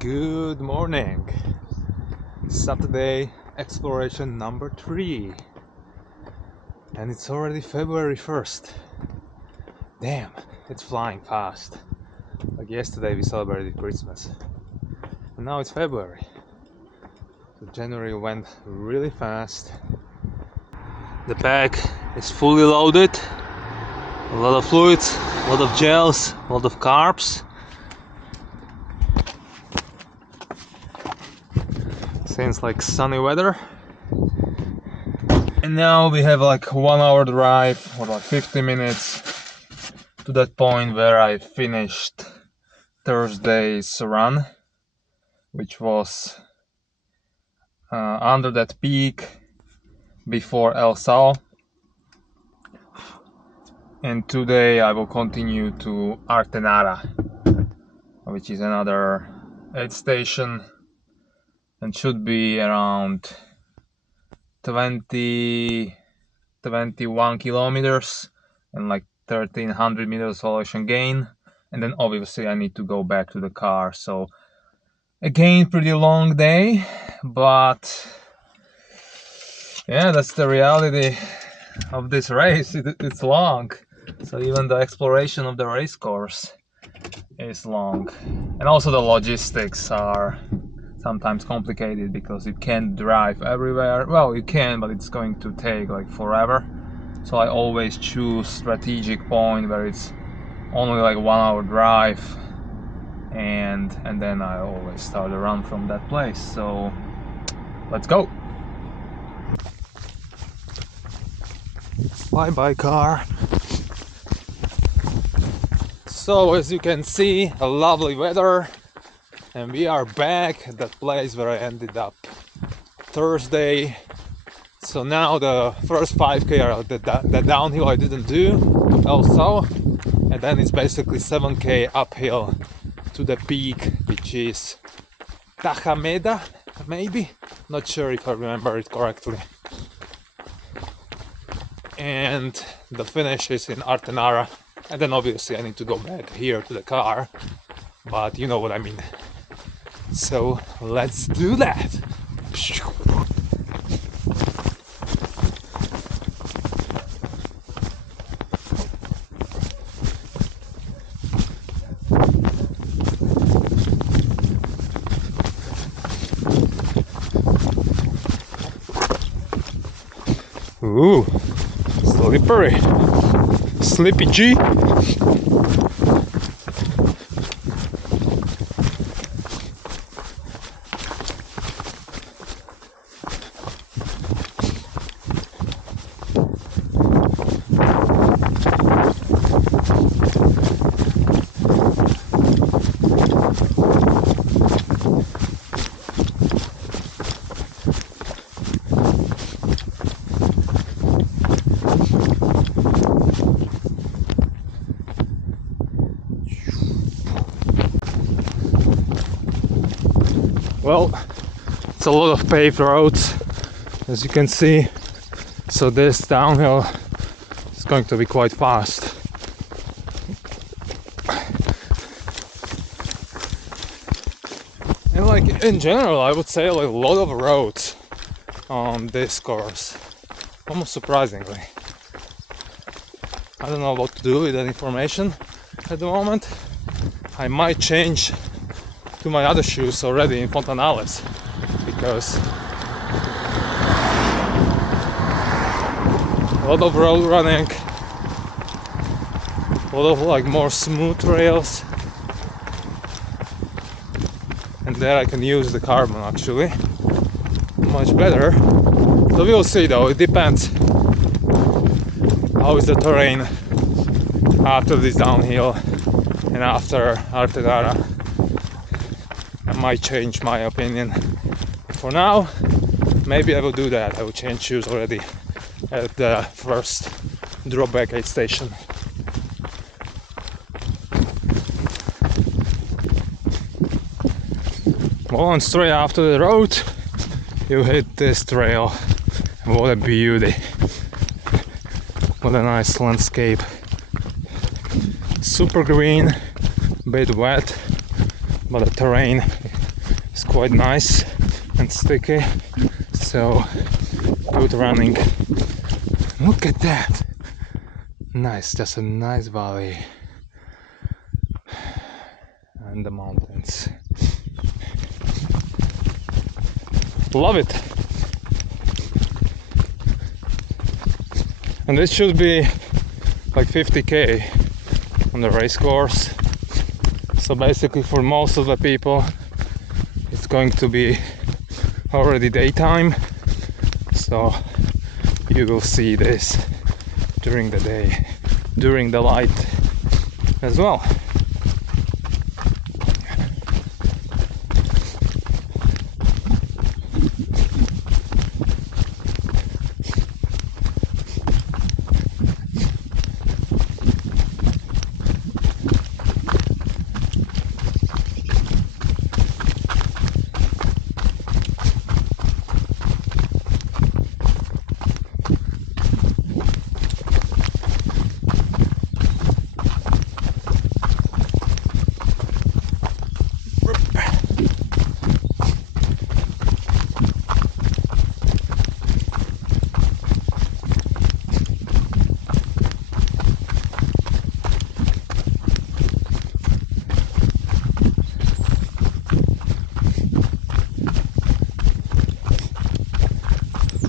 Good morning. Saturday exploration number 3. And it's already February 1st. Damn, it's flying fast. Like yesterday we celebrated Christmas. And now it's February. So January went really fast. The bag is fully loaded. A lot of fluids, a lot of gels, a lot of carbs. Seems like sunny weather. And now we have like 1 hour drive or like 50 minutes to that point where I finished Thursday's run, which was under that peak before El Sal. And today I will continue to Artenara, which is another aid station, and should be around 21 kilometers and like 1300 meters elevation gain. And then obviously I need to go back to the car. So again, pretty long day, but yeah, that's the reality of this race. It's long. So even the exploration of the race course is long. And also the logistics are sometimes complicated because you can't drive everywhere. Well, you can, but it's going to take like forever. So I always choose strategic point where it's only like 1 hour drive, and then I always start the run from that place. So let's go. Bye bye car. So as you can see, a lovely weather, and we are back at that place where I ended up Thursday. So now the first 5k are the downhill I didn't do also, and then it's basically 7k uphill to the peak, which is Tajameda, maybe? Not sure if I remember it correctly. And the finish is in Artenara, and then obviously I need to go back here to the car, but you know what I mean. So let's do that. Ooh, slippery. Slippy G. Well, it's a lot of paved roads, as you can see, so this downhill is going to be quite fast. And like in general, I would say like a lot of roads on this course, almost surprisingly. I don't know what to do with that information at the moment. I might change to my other shoes already in Fontanales, because a lot of road running, a lot of like more smooth trails, and there I can use the carbon actually much better. So we'll see though, it depends how is the terrain after this downhill and after Artenara. I might change my opinion. For now, maybe I will do that. I will change shoes already at the first dropback aid station. Well, and straight after the road, you hit this trail. What a beauty! What a nice landscape. Super green, a bit wet, but the terrain is quite nice and sticky, so good running. Look at that! Nice, just a nice valley and the mountains. Love it! And this should be like 50k on the race course. So basically for most of the people it's going to be already daytime. So you will see this during the day, during the light as well.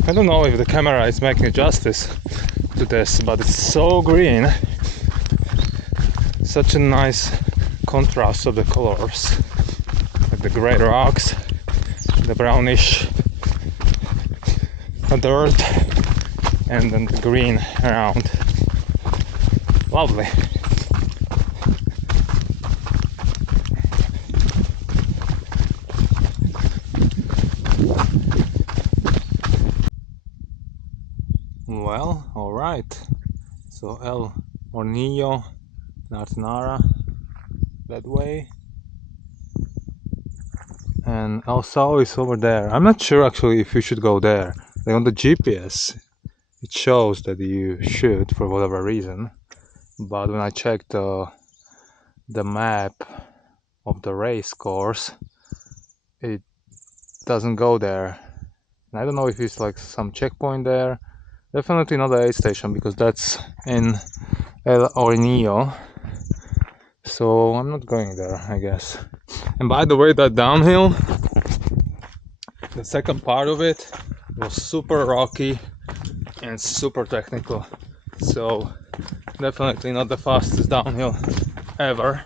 I don't know if the camera is making justice to this, but it's so green. Such a nice contrast of the colors, like the grey rocks, the brownish dirt, and then the green around. Lovely. Well, alright. So El Hornillo, Artenara, that way. And El Sao is over there. I'm not sure actually if you should go there. Like on the GPS, it shows that you should for whatever reason. But when I checked the map of the race course, it doesn't go there. And I don't know if it's like some checkpoint there. Definitely not the aid station because that's in El Hornillo. So I'm not going there, I guess. And by the way, that downhill, the second part of it was super rocky and super technical. So definitely not the fastest downhill ever.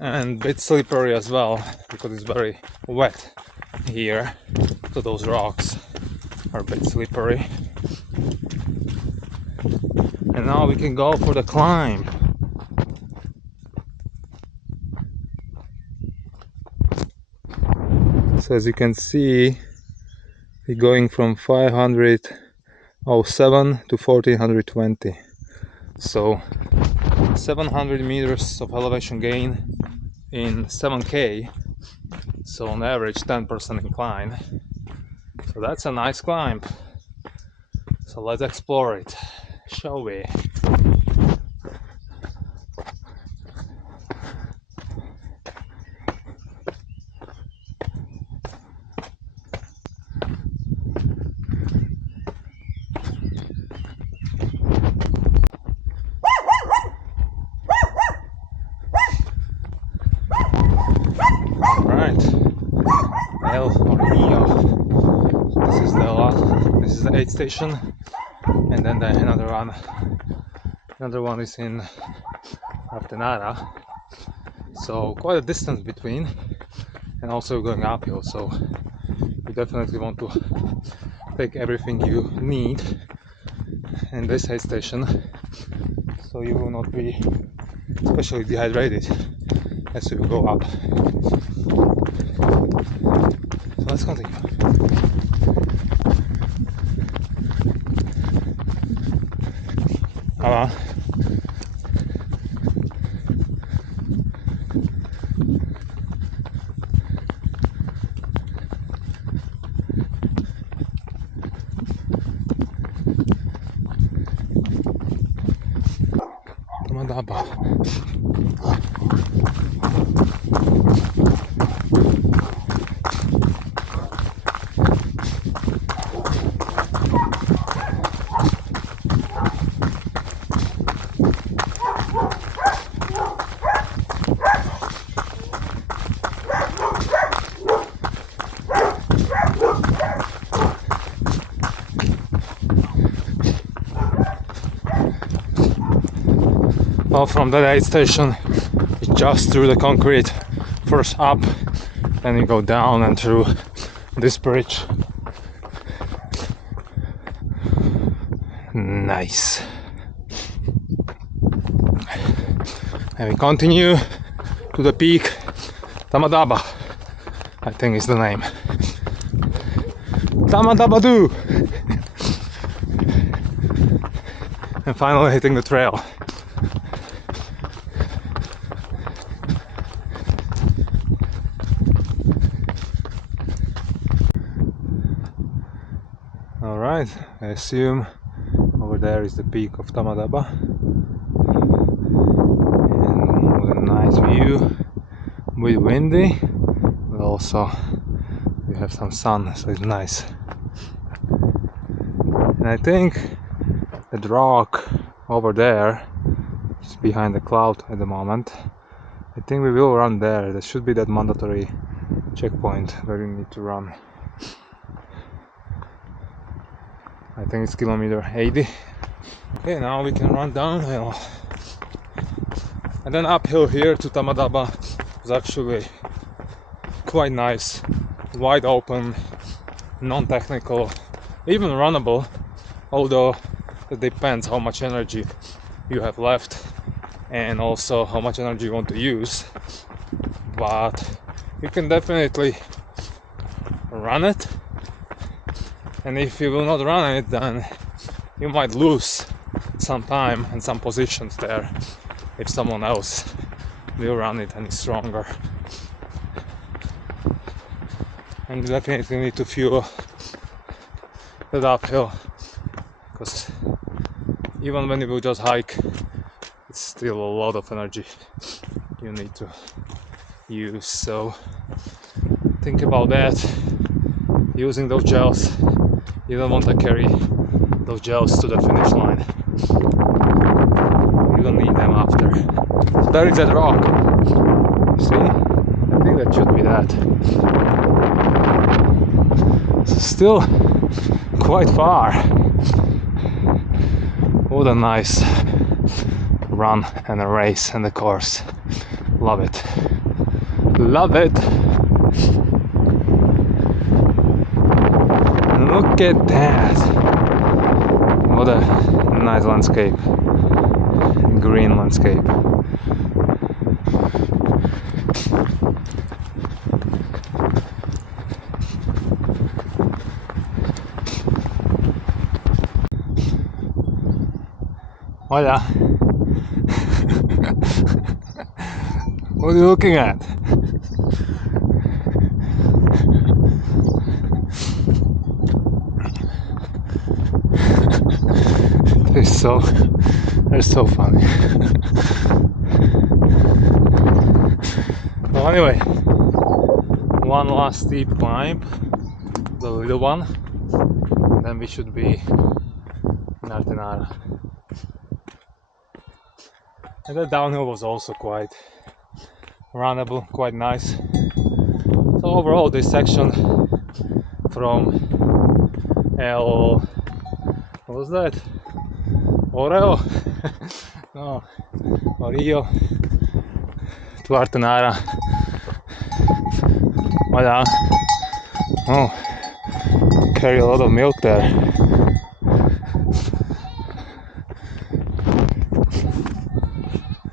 And a bit slippery as well because it's very wet here. So those rocks are a bit slippery. And now we can go for the climb. So as you can see, we're going from 507 to 1420. So 700 meters of elevation gain in 7k. So on average 10% incline. So that's a nice climb. So let's explore it, shall we? Alright, El Hornillo. This is the aid station, and then another one is in Artenara. So quite a distance between, and also going uphill. So you definitely want to take everything you need in this aid station, so you will not be especially dehydrated as you go up. So let's continue. Hello. Come on, Daba. So from that aid station, you just through the concrete, first up, then you go down and through this bridge. Nice. And we continue to the peak, Tamadaba, I think is the name. Tamadabadu! And finally hitting the trail. Alright, I assume over there is the peak of Tamadaba. And with a nice view, a bit windy, but also we have some sun, so it's nice. And I think that rock over there is behind the cloud at the moment. I think we will run there. There should be that mandatory checkpoint where we need to run. I think it's kilometer 80. Okay, now we can run downhill. And then uphill here to Tamadaba was actually quite nice. Wide open, non-technical, even runnable. Although it depends how much energy you have left and also how much energy you want to use. But you can definitely run it. And if you will not run it, then you might lose some time and some positions there if someone else will run it and is stronger. And you definitely need to fuel that uphill, because even when you will just hike, it's still a lot of energy you need to use. So think about that, using those gels. You don't want to carry those gels to the finish line. You don't need them after. So there is that rock. See? I think that should be that. So still quite far. What a nice run and a race and a course. Love it. Love it. Look at that! What a nice landscape. Green landscape. Hola! What are you looking at? They're so funny. Well, anyway, one last steep climb, the little one, and then we should be in Artenara. And the downhill was also quite runnable, quite nice. So overall, this section from what was that? Oreo? No, Hornillo to Artenara. Voila. Oh, carry a lot of milk there.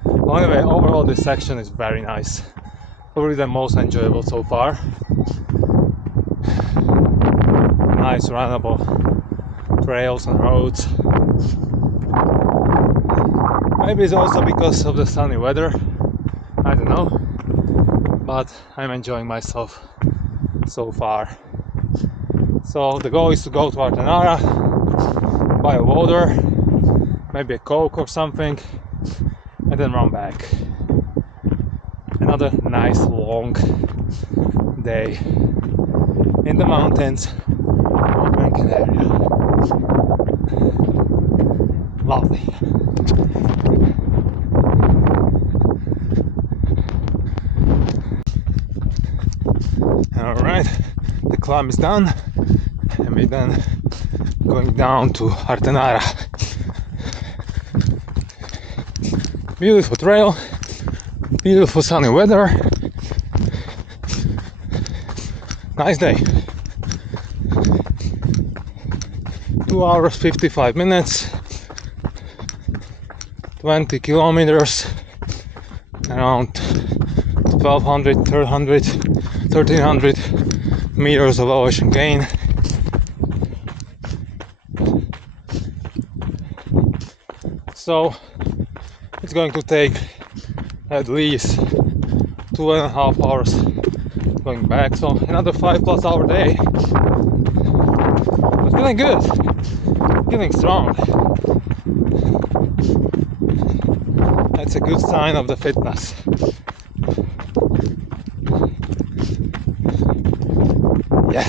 Well, anyway, overall this section is very nice. Probably the most enjoyable so far. Nice runnable trails and roads. Maybe it's also because of the sunny weather, I don't know, but I'm enjoying myself so far. So the goal is to go to Artenara, buy a water, maybe a Coke or something, and then run back. Another nice long day in the mountains of Gran Canaria. Lovely. Alright, the climb is done, and we're then going down to Artenara. Beautiful trail, beautiful sunny weather. Nice day. 2 hours 55 minutes, 20 kilometers, around 1200, 1300 meters of elevation gain. So it's going to take at least 2.5 hours going back, so another 5+ hour day. But feeling good, feeling strong. That's a good sign of the fitness. Yeah.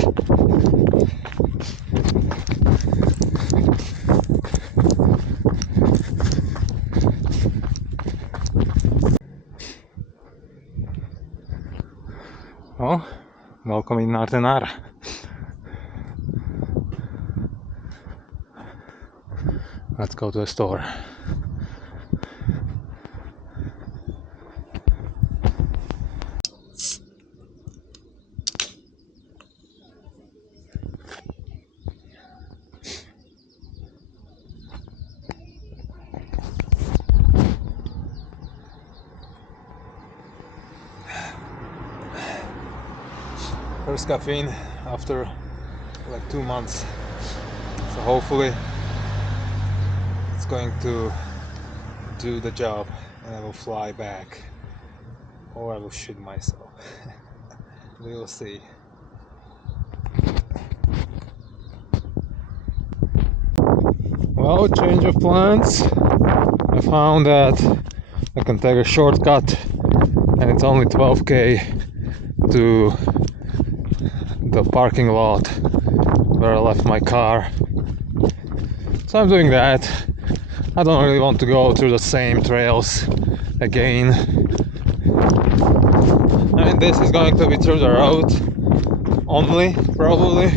Well, welcome in Artenara. Let's go to the store. First caffeine after like 2 months, so hopefully it's going to do the job and I will fly back, or I will shoot myself. We will see. Well, change of plans. I found that I can take a shortcut and it's only 12k to the parking lot where I left my car. So I'm doing that. I don't really want to go through the same trails again. I mean, this is going to be through the road only, probably,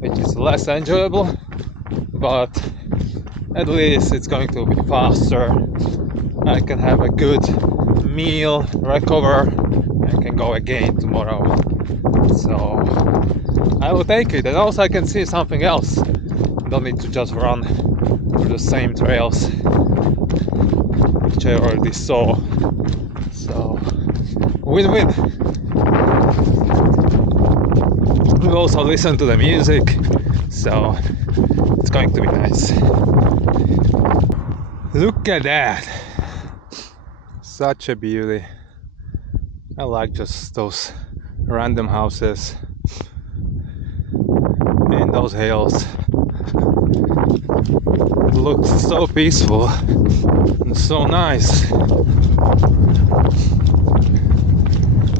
which is less enjoyable, but at least it's going to be faster. I can have a good meal, recover, and can go again tomorrow. So I will take it, and also I can see something else. Don't need to just run through the same trails which I already saw. So win-win. We'll also listen to the music, so it's going to be nice. Look at that! Such a beauty. I like just those random houses and those hills. It looks so peaceful and so nice.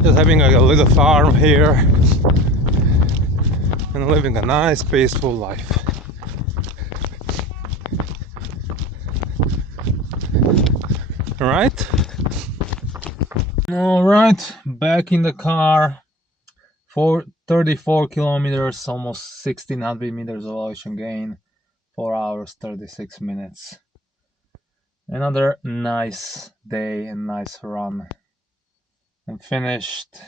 Just having a little farm here and living a nice peaceful life. Alright, back in the car. 34 kilometers, almost 1600 meters of elevation gain, 4 hours 36 minutes. Another nice day and nice run. And finished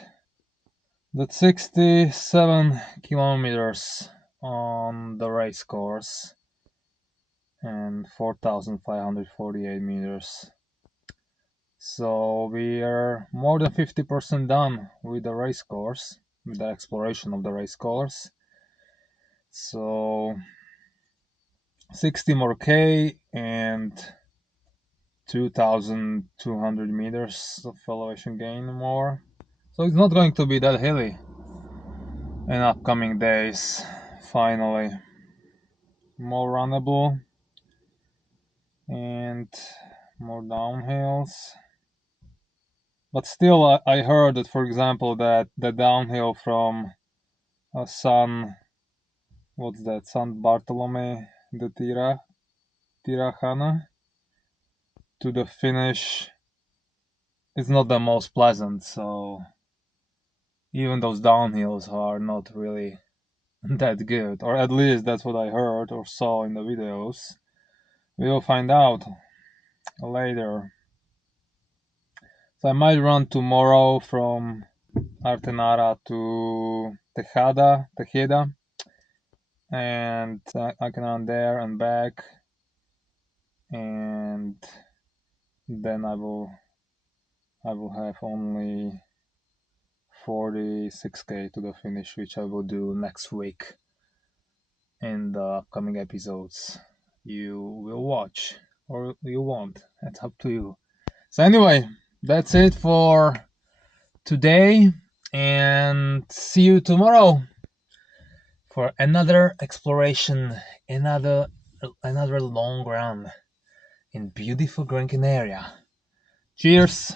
the 67 kilometers on the race course and 4,548 meters. So we are more than 50% done with the race course, with the exploration of the race course. So 60 more K and 2,200 meters of elevation gain more. So it's not going to be that hilly in upcoming days. Finally, more runnable and more downhills. But still, I heard that, for example, that the downhill from San Bartolome de Tirajana to the finish is not the most pleasant. So even those downhills are not really that good, or at least that's what I heard or saw in the videos. We will find out later. So I might run tomorrow from Artenara to Tejeda, and I can run there and back, and then I will have only 46k to the finish, which I will do next week in the upcoming episodes. You will watch or you won't. That's up to you. So anyway, that's it for today, and see you tomorrow for another exploration, another long run in beautiful Gran Canaria. Cheers!